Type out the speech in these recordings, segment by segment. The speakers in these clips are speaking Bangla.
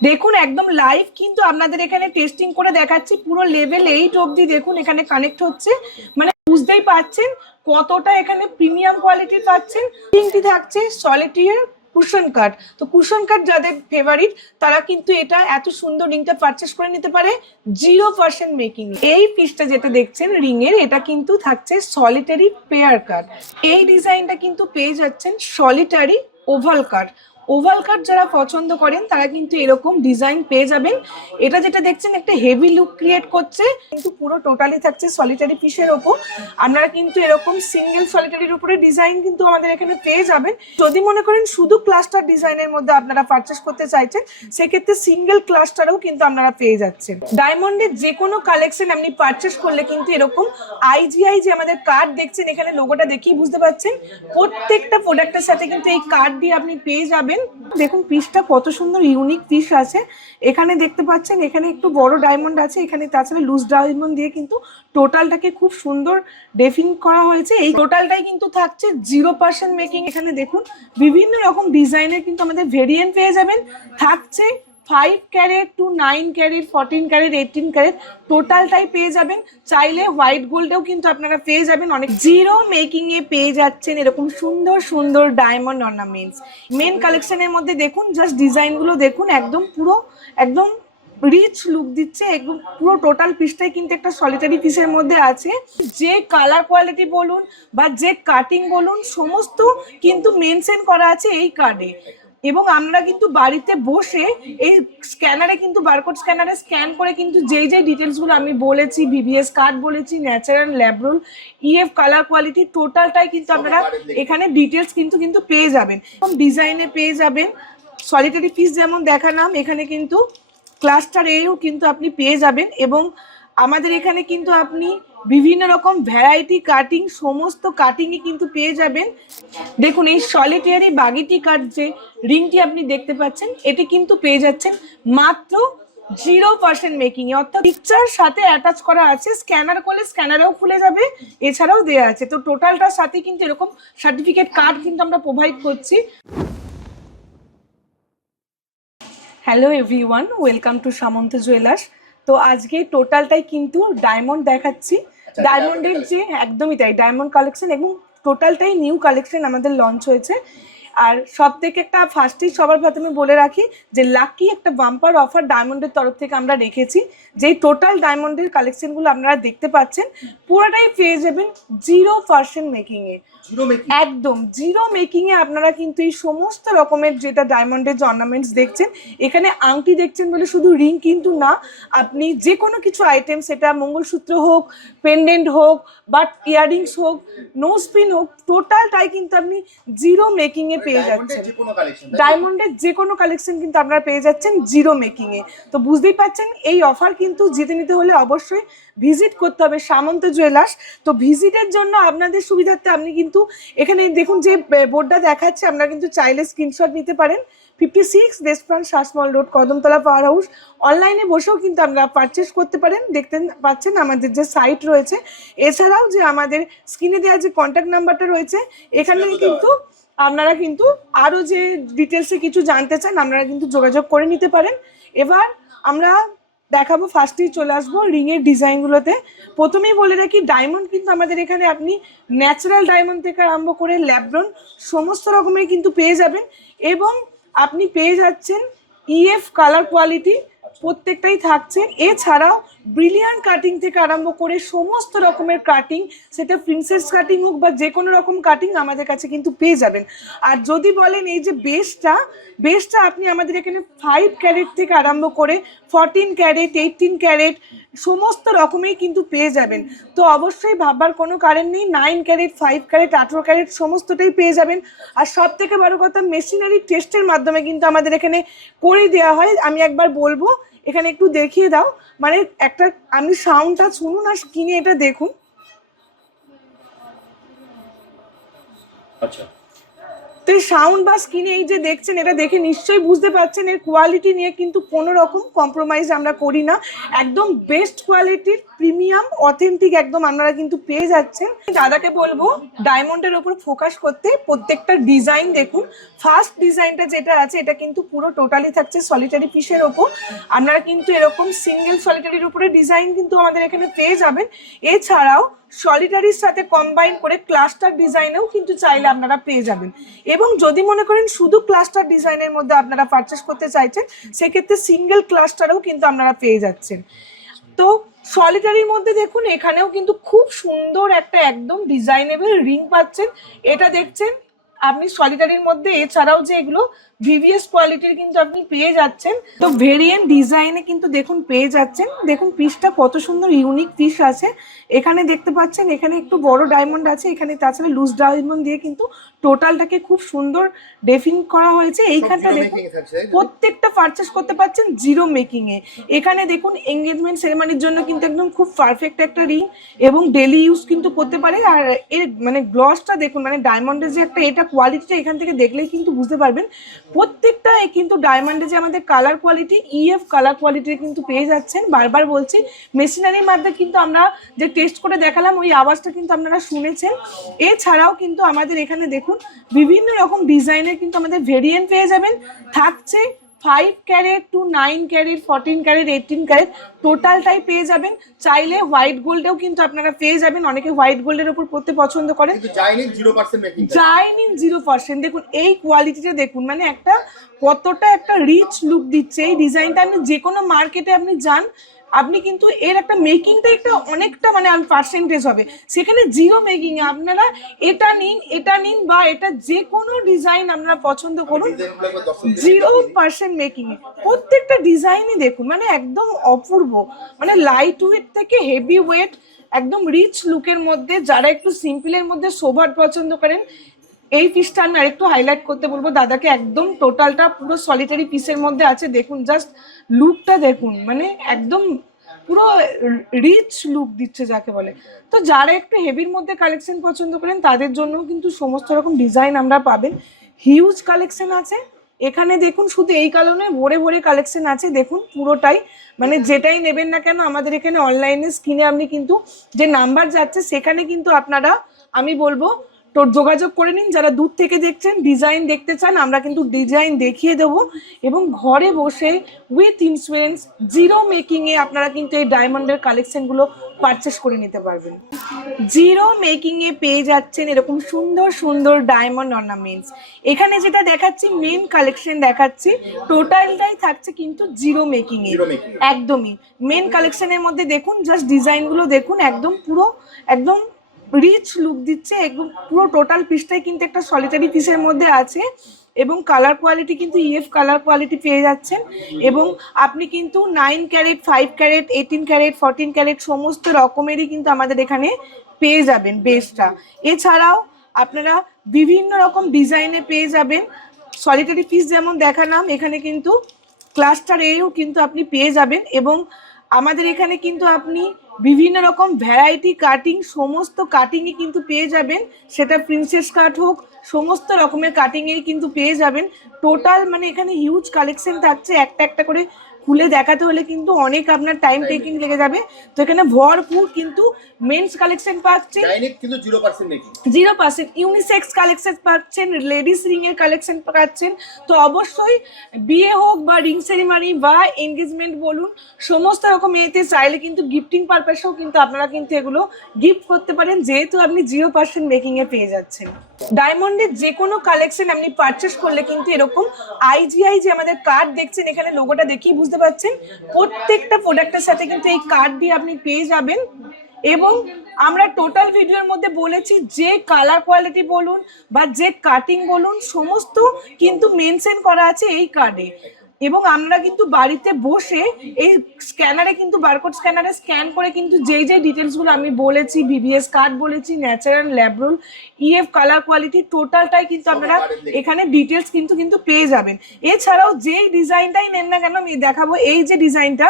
দেখুন একদম লাইভ কিন্তু আপনাদের এখানে টেস্টিং করে দেখাচ্ছি, পুরো লেভেল 8 অবধি দেখুন এখানে কানেক্ট হচ্ছে। মানে বুঝতেই পাচ্ছেন কতটা এখানে প্রিমিয়াম কোয়ালিটি পাচ্ছেন। তিনটি থাকছে সলিটিয়ার কুশন কাট। তো কুশন কাট যাদের ফেভারিট তারা কিন্তু এটা এত সুন্দর রিংটা পারচেস করে নিতে পারে 0% মেকিং। এই পিসটা যেটা দেখছেন রিং এর, এটা কিন্তু থাকছে সলিটারি পেয়ার কাট। এই ডিজাইনটা কিন্তু পেয়ে যাচ্ছেন সলিটারি ওভাল কাট। ওভাল কাট যারা পছন্দ করেন তারা কিন্তু এরকম ডিজাইন পেয়ে যাবেন। এটা যেটা দেখছেন একটা হেভি লুক ক্রিয়েট করছে, কিন্তু পুরো টোটালি থাকছে সলিটারি পিসের ওপর। আপনারা কিন্তু এরকম সিঙ্গেল সলিটারির উপরে ডিজাইন কিন্তু আমাদের এখানে পেয়ে যাবেন। যদি মনে করেন শুধু ক্লাস্টার ডিজাইনের মধ্যে আপনারা পারচেস করতে চাইছেন, সেক্ষেত্রে সিঙ্গেল ক্লাস্টারও কিন্তু আপনারা পেয়ে যাচ্ছেন। ডায়মন্ডের যে কোনো কালেকশন আপনি পারচেস করলে কিন্তু এরকম আইজিআই যে আমাদের কার্ড দেখছেন, এখানে লোগোটা দেখেই বুঝতে পারছেন প্রত্যেকটা প্রোডাক্টের সাথে কিন্তু এই কার্ড দিয়ে আপনি পেয়ে যাবেন। দেখুন পিসটা কত সুন্দর ইউনিক পিস আছে। এখানে দেখতে পাচ্ছেন এখানে একটু বড় ডায়মন্ড আছে, এখানে তাছাড়া লুজ ডায়মন্ড দিয়ে কিন্তু টোটালটাকে খুব সুন্দর ডেফিন করা হয়েছে। এই টোটালটাই কিন্তু থাকছে 0% মেকিং। এখানে দেখুন বিভিন্ন রকম ডিজাইনের কিন্তু আমাদের ভেরিয়েন্ট পেয়ে যাবেন। থাকছে 5 carat to 9 carat, 14 carat, 18 carat টোটালটাই পেয়ে যাবেন। চাইলে হোয়াইট গোল্ডেও কিন্তু আপনারা পেয়ে যাবেন। অনেক জিরো মেকিং এ পেয়ে যাচ্ছেন এরকম সুন্দর সুন্দর ডায়মন্ড অর্নামেন্টস। মেন কালেকশনের মধ্যে দেখুন জাস্ট ডিজাইনগুলো দেখুন, একদম পুরো একদম রিচ লুক দিচ্ছে। একদম পুরো টোটাল পিসটাই কিন্তু একটা সলিটারি পিসের মধ্যে আছে। যে কালার কোয়ালিটি বলুন বা যে কাটিং বলুন সমস্ত কিন্তু মেনশন করা আছে এই কার্ডে। এবং আমরা কিন্তু বাড়িতে বসে এই স্ক্যানারে কিন্তু বারকোড স্ক্যানারে স্ক্যান করে কিন্তু যেই যেই ডিটেলসগুলো আমি বলেছি, ভিভিএস কার্ড বলেছি, ন্যাচারাল ল্যাবরোল, ইএফ কালার কোয়ালিটি টোটালটাই কিন্তু আপনারা এখানে ডিটেলস কিন্তু পেয়ে যাবেন। ডিজাইনে পেয়ে যাবেন সলিটারি পিস যেমন দেখালাম, এখানে কিন্তু ক্লাস্টার এও কিন্তু আপনি পেয়ে যাবেন। এবং আমাদের এখানে কিন্তু আপনি বিভিন্ন রকম ভ্যারাইটি কাটিং, সমস্ত কাটিংই কিন্তু পেয়ে যাবেন। দেখুন এই সলিটারি বাগিটি কাট যে রিংটি আপনি দেখতে পাচ্ছেন, এটি কিন্তু পেয়ে যাচ্ছেন মাত্র 0% মেকিং এ, অর্থাৎ পিকচার সাথে অ্যাটাচ করা আছে। স্ক্যানার করলে স্ক্যানারেও খুলে যাবে, এছাড়াও দেওয়া আছে। তো টোটালটার সাথে কিন্তু এরকম সার্টিফিকেট কার্ড কিন্তু আমরা প্রোভাইড করছি। Hello everyone, welcome to Samanta jewellers. তো আজকে টোটালটাই কিন্তু ডায়মন্ড দেখাচ্ছি। ডায়মন্ডের যে একদমই তাই ডায়মন্ড কালেকশন, এবং টোটালটাই নিউ কালেকশন আমাদের লঞ্চ হয়েছে। আর সব থেকে একটা ফার্স্টেই সবার প্রথমে বলে রাখি যে লাকি একটা বাম্পার অফার ডায়মন্ডের তরফ থেকে আমরা রেখেছি। যেই টোটাল ডায়মন্ডের কালেকশনগুলো আপনারা দেখতে পাচ্ছেন পুরোটাই পেয়ে যাবেন 0% মেকিংয়ে। একদম জিরো মেকিং এ আপনারা কিন্তু এই সমস্ত রকমের যেটা ডায়মন্ডের যে অর্নামেন্টস দেখছেন, এখানে আংটি দেখছেন বলে শুধু রিং কিন্তু না, আপনি যে কোনো কিছু আইটেম, সেটা মঙ্গলসূত্র হোক, পেন্ডেন্ট হোক, বা ইয়াররিংস হোক, নোজ পিন হোক, টোটালটাই কিন্তু আপনি জিরো মেকিং এ পেয়ে যাচ্ছেন। ডায়মন্ডের যে কোনো কালেকশন কিন্তু আপনারা পেয়ে যাচ্ছেন জিরো মেকিং এ। তো বুঝতেই পাচ্ছেন এই অফার কিন্তু জিতে নিতে হলে অবশ্যই ভিজিট করতে হবে সামন্ত জুয়েলার্স। তো ভিজিটের জন্য আপনাদের সুবিধার্থে আপনি কিন্তু এখানে দেখুন যে বোর্ডটা দেখাচ্ছে, আপনারা কিন্তু চাইলে স্ক্রিনশট নিতে পারেন। 56 Deshapran Sasmal road, Kadamtala power house. অনলাইনে বসেও কিন্তু আপনারা পারচেস করতে পারেন। দেখতে পাচ্ছেন আমাদের যে সাইট রয়েছে, এছাড়াও যে আমাদের স্ক্রিনে দেওয়া যে কন্ট্যাক্ট নাম্বারটা রয়েছে, এখানে কিন্তু আপনারা কিন্তু আরও যে ডিটেলসে কিছু জানতে চান আপনারা কিন্তু যোগাযোগ করে নিতে পারেন। এবার আমরা দেখাবো, ফার্স্টেই চলে আসবো রিংয়ের ডিজাইনগুলোতে। প্রথমেই বলে রাখি ডায়মন্ড কিন্তু আমাদের এখানে আপনি ন্যাচারাল ডায়মন্ড থেকে আরম্ভ করে ল্যাব্রন সমস্ত রকমের কিন্তু পেয়ে যাবেন। এবং আপনি পেয়ে যাচ্ছেন ইএফ কালার কোয়ালিটি প্রত্যেকটাই থাকছে। এছাড়াও ব্রিলিয়ান্ট কাটিং থেকে আরম্ভ করে সমস্ত রকমের কাটিং, সেটা প্রিন্সেস কাটিং হোক বা যে কোনো রকম কাটিং আমাদের কাছে কিন্তু পেয়ে যাবেন। আর যদি বলেন এই যে বেসটা আপনি আমাদের এখানে 5 ক্যারেট থেকে আরম্ভ করে 14 ক্যারেট, 18 ক্যারেট সমস্ত রকমেই কিন্তু পেয়ে যাবেন। তো অবশ্যই ভাববার কোনো কারণ নেই, 9 ক্যারেট, 5 ক্যারেট, 18 ক্যারেট সমস্তটাই পেয়ে যাবেন। আর সব থেকে বড় কথা, মেশিনারি টেস্টের মাধ্যমে কিন্তু আমাদের এখানে করে দেওয়া হয়। আমি একবার বলবো, এখানে একটু দেখিয়ে দাও, মানে একটা আপনি সাউন্ডটা শুনুন আর স্ক্রিনে এটা দেখুন। আচ্ছা, তো এই সাউন্ড বা স্ক্রিনে এই যে দেখছেন, এটা দেখে নিশ্চয়ই বুঝতে পারছেন এর কোয়ালিটি নিয়ে কিন্তু কোনো রকম কম্প্রোমাইজ আমরা করি না। একদম বেস্ট কোয়ালিটির প্রিমিয়াম অথেন্টিক একদম আপনারা কিন্তু পেয়ে যাচ্ছেন। দাদাকে বলবো ডায়মন্ডের ওপর ফোকাস করতে। প্রত্যেকটা ডিজাইন দেখুন, ফার্স্ট ডিজাইনটা যেটা আছে এটা কিন্তু পুরো টোটালি থাকছে সলিটারি পিসের ওপর। আপনারা কিন্তু এরকম সিঙ্গেল সলিটারির উপরে ডিজাইন কিন্তু আমাদের এখানে পেয়ে যাবেন। এছাড়াও সলিটারির সাথে কম্বাইন করে ক্লাস্টার ডিজাইনেও কিন্তু চাইলে আপনারা পেয়ে যাবেন। এবং যদি মনে করেন শুধু ক্লাস্টার ডিজাইনের মধ্যে আপনারা পারচেস করতে চাইছেন, সেক্ষেত্রে সিঙ্গেল ক্লাস্টারও কিন্তু আপনারা পেয়ে যাচ্ছেন। তো সলিটারির মধ্যে দেখুন এখানেও কিন্তু খুব সুন্দর একটা একদম ডিজাইনেবল রিং পাচ্ছেন। এটা দেখছেন আপনি সলিটারির মধ্যে। এছাড়াও যে এগুলো ভিভিএস কোয়ালিটির কিন্তু আপনি পেয়ে যাচ্ছেন। তো ভেরিয়েন্ট ডিজাইনে কিন্তু দেখুন পেয়ে যাচ্ছেন। দেখুন পিসটা কত সুন্দর ইউনিক পিস আছে। এখানে দেখতে পাচ্ছেন এখানে একটু বড় ডায়মন্ড আছে, এখানে তাছাড়া লুজ ডায়মন্ড দিয়ে কিন্তু টোটালটাকে খুব সুন্দর ডেফিন করা হয়েছে। এইখানটা দেখুন প্রত্যেকটা পারচেস করতে পারছেন জিরো মেকিং এ। এখানে দেখুন এঙ্গেজমেন্ট সেরেমনির জন্য কিন্তু একদম খুব পারফেক্ট একটা রিং এবং ডেলি ইউজ কিন্তু করতে পারে। আর এর মানে গ্লসটা দেখুন, মানে ডায়মন্ডের যে একটা এটা কোয়ালিটিটা এখান থেকে দেখলেই কিন্তু বুঝতে পারবেন। প্রত্যেকটা কিন্তু ডায়মন্ডে যে আমাদের কালার কোয়ালিটি ইএফ কালার কোয়ালিটির কিন্তু পেয়ে যাচ্ছেন। বারবার বলছি মেশিনারির মাধ্যমে কিন্তু আমরা যে টেস্ট করে দেখালাম ওই আওয়াজটা কিন্তু আপনারা শুনেছেন। এছাড়াও কিন্তু আমাদের এখানে দেখুন বিভিন্ন রকম ডিজাইনের কিন্তু আমাদের ভেরিয়েন্ট পেয়ে যাবেন। থাকছে 5 carat to 9 carat, 14 carat, 18 carat টোটালটাই পেয়ে যাবেন। চাইলে হোয়াইট গোল্ডেও কিন্তু আপনারা পেয়ে যাবেন। অনেকে হোয়াইট গোল্ডের উপর পড়তে পছন্দ করেন। জাইনিং 0%। দেখুন এই কোয়ালিটিটা দেখুন, মানে একটা কতটা একটা রিচ লুক দিচ্ছে এই ডিজাইনটা। আপনি যে কোনো মার্কেটে আপনি যান, আপনি কিন্তু এর একটা মেকিংটা একটা অনেকটা মানে পার্সেন্টেজ হবে, সেখানে জিরো মেকিং এ আপনারা এটা নিন বা এটা যে কোনো ডিজাইন আপনারা পছন্দ করুন 0% মেকিং এ। প্রত্যেকটা ডিজাইনই দেখুন মানে একদম অপূর্ব, মানে লাইট ওয়েট থেকে হেভি ওয়েট একদম রিচ লুকের মধ্যে। যারা একটু সিম্পলের মধ্যে সোবার পছন্দ করেন, এই পিসটা আমি আরেকটু হাইলাইট করতে বলবো দাদাকে। একদম টোটালটা পুরো সলিটারি পিসের মধ্যে আছে। দেখুন জাস্ট লুকটা দেখুন, মানে একদম পুরো রিচ লুক দিচ্ছে যাকে বলে। তো যারা একটু হেভির মধ্যে কালেকশন পছন্দ করেন তাদের জন্যও কিন্তু সমস্ত রকম ডিজাইন আমরা পাবেন। হিউজ কালেকশন আছে এখানে। দেখুন শুধু এই কারণে ভরে ভরে কালেকশন আছে। দেখুন পুরোটাই মানে যেটাই নেবেন না কেন আমাদের এখানে অনলাইনে স্ক্রিনে আপনি কিন্তু যে নাম্বার যাচ্ছে সেখানে কিন্তু আপনারা আমি বলবো তো যোগাযোগ করে নিন। যারা দূর থেকে দেখছেন ডিজাইন দেখতে চান, আমরা কিন্তু ডিজাইন দেখিয়ে দেবো এবং ঘরে বসে উইথ ইন্স্যুরেন্স জিরো মেকিংয়ে আপনারা কিন্তু এই ডায়মন্ডের কালেকশনগুলো পারচেস করে নিতে পারবেন। জিরো মেকিংয়ে পেয়ে যাচ্ছেন এরকম সুন্দর সুন্দর ডায়মন্ড অর্নামেন্টস। এখানে যেটা দেখাচ্ছি মেন কালেকশন দেখাচ্ছি, টোটালটাই থাকছে কিন্তু জিরো মেকিংয়ে। একদমই মেন কালেকশনের মধ্যে দেখুন জাস্ট ডিজাইনগুলো দেখুন, একদম পুরো একদম রিচ লুক দিচ্ছে। একদম পুরো টোটাল পিসটাই কিন্তু একটা সলিটারি পিসের মধ্যে আছে এবং কালার কোয়ালিটি কিন্তু ইএফ কালার কোয়ালিটি পেয়ে যাচ্ছেন। এবং আপনি কিন্তু 9 ক্যারেট, 5 ক্যারেট, 18 ক্যারেট, 14 ক্যারেট সমস্ত রকমেরই কিন্তু আমাদের এখানে পেয়ে যাবেন বেসটা। এছাড়াও আপনারা বিভিন্ন রকম ডিজাইনে পেয়ে যাবেন। সলিটারি পিস যেমন দেখালাম, এখানে কিন্তু ক্লাস্টার এও কিন্তু আপনি পেয়ে যাবেন। এবং আমাদের এখানে কিন্তু আপনি বিভিন্ন রকম ভ্যারাইটি কাটিং, সমস্ত কাটিংই কিন্তু পেয়ে যাবেন। সেটা প্রিন্সেস কাট হোক, সমস্ত রকমের কাটিংয়েই কিন্তু পেয়ে যাবেন। টোটাল মানে এখানে হিউজ কালেকশন থাকছে। একটা একটা করে খুলে দেখাতে হলে কিন্তু অনেক আপনার টাইম টেকিং লেগে যাবে। তো এখানে ভরপুর কিন্তু মেন্স কালেকশন পাচ্ছেন, 0% ইউনিসেক্স কালেকশন পাচ্ছেন, লেডিস রিং এর কালেকশন পাচ্ছেন। তো অবশ্যই বিয়ে হোক বা রিং সেরিমনি বা এনগেজমেন্ট বলুন, সমস্ত রকম এতে চাইলে কিন্তু গিফটিং পারপাসেও কিন্তু আপনারা কিন্তু এগুলো গিফট করতে পারেন, যেহেতু আপনি 0% মেকিং এ পেয়ে যাচ্ছেন। ডায়মন্ডের যে কোনো কালেকশন আপনি পারচেস করলে কিন্তু এরকম আইজিআই যে আমাদের কার্ড দেখছেন, এখানে লোগোটা দেখেই বুঝতে পারছেন প্রত্যেকটা প্রোডাক্টের সাথে কিন্তু এই কার্ড দিয়ে আপনি পেয়ে যাবেন। এবং আমরা টোটাল ভিডিওর মধ্যে বলেছি যে কালার কোয়ালিটি বলুন বা যে কাটিং বলুন সমস্ত কিন্তু মেনশন করা আছে এই কার্ডে। এবং আমরা কিন্তু বাড়িতে বসে এই স্ক্যানারে কিন্তু বারকোড স্ক্যানারে স্ক্যান করে কিন্তু যেই যেই ডিটেলসগুলো আমি বলেছি, ভিভিএস কার্ড বলেছি, ন্যাচারাল ল্যাবরুল, ইএফ কালার কোয়ালিটি টোটালটাই কিন্তু আপনারা এখানে ডিটেলস কিন্তু পেয়ে যাবেন। এছাড়াও যেই ডিজাইনটাই নেন না কেন আমি দেখাবো, এই যে ডিজাইনটা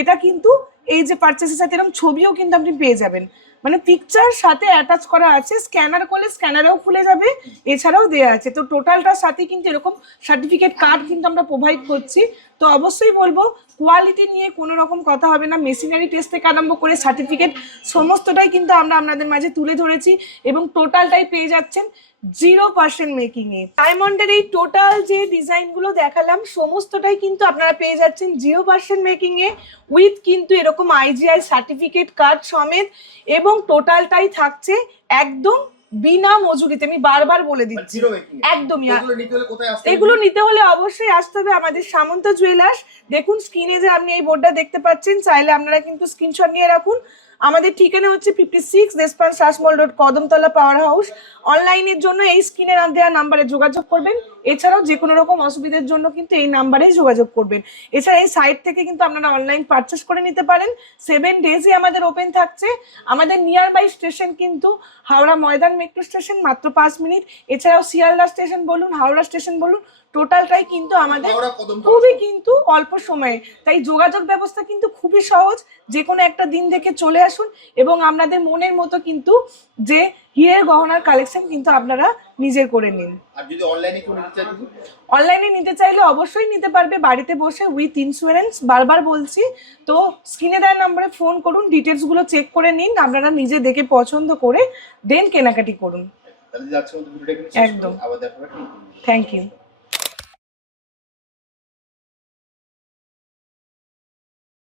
এটা কিন্তু এই যে পারচেসের সাথে এরকম ছবিও কিন্তু আপনি পেয়ে যাবেন। মানে পিকচার সাথে অ্যাটাচ করা আছে, স্ক্যানার করলে স্ক্যানারেও খুলে যাবে, এছাড়াও দেওয়া আছে। তো টোটালটার সাথে কিন্তু এরকম সার্টিফিকেট কার্ড কিন্তু আমরা প্রোভাইড করছি। তো অবশ্যই বলবো কোয়ালিটি নিয়ে কোনো রকম কথা হবে না, মেশিনারি টেস্ট থেকে আরম্ভ করে সার্টিফিকেট সমস্তটাই কিন্তু আমরা আপনাদের মাঝে তুলে ধরেছি এবং টোটালটাই পেয়ে যাচ্ছেন 0% মেকিং এ। ডায়মন্ডের এই টোটাল যে ডিজাইন গুলো দেখালাম সমস্তটাই কিন্তু আপনারা পেয়ে যাচ্ছেন 0% মেকিং এ, উইথ কিন্তু এরকম IGI সার্টিফিকেট কার্ড সমেত, এবং টোটালটাই থাকছে একদম বিনা মজুরিতে। আমি বারবার বলে দিচ্ছি একদমই। এগুলো নিতে হলে অবশ্যই আসতে হবে আমাদের সামন্ত জুয়েলার্স। দেখুন স্ক্রিনে যে আপনি এই বোর্ডটা দেখতে পাচ্ছেন, চাইলে আপনারা কিন্তু স্ক্রিনশট নিয়ে রাখুন। আমাদের ঠিকানা হচ্ছে 56 Deshapran Sasmal road, Kadamtala power house. অনলাইনের জন্য এই স্ক্রিনে দেওয়া নাম্বারে যোগাযোগ করবেন, এছাড়াও যে কোনো রকম অসুবিধার জন্য কিন্তু এই নাম্বারেই যোগাযোগ করবেন। এছাড়া এই সাইট থেকে কিন্তু আপনারা অনলাইন পারচেস করে নিতে পারেন। 7 ডেজই আমাদের ওপেন থাকছে। আমাদের নিয়ার বাই স্টেশন কিন্তু হাওড়া ময়দান মেট্রো স্টেশন, মাত্র 5 মিনিট। এছাড়াও শিয়ালদা স্টেশন বলুন, হাওড়া স্টেশন বলুন, টোটালটাই কিন্তু আমাদের খুবই কিন্তু অল্প সময়ে। তাই যোগাযোগ ব্যবস্থা কিন্তু খুবই সহজ। যে কোনো একটা দিন থেকে চলে আসুন এবং আপনাদের মনের মতো কিন্তু যে হিরের গহনার কালেকশন কিন্তু আপনারা নিজের করে নিন। আর যদি অনলাইনে কেউ নিতে চায়, অনলাইনে নিতে চাইলে অবশ্যই নিতে পারবে বাড়িতে বসে উইথ ইন্স্যুরেন্স। বারবার বলছি, তো স্ক্রিনে দেওয়া নম্বরে ফোন করুন, ডিটেলস গুলো চেক করে নিন, আপনারা নিজে দেখে পছন্দ করে দেন কেনাকাটি করুন। তাহলে যাচ্ছে ভিডিওটা একদম। Thank you.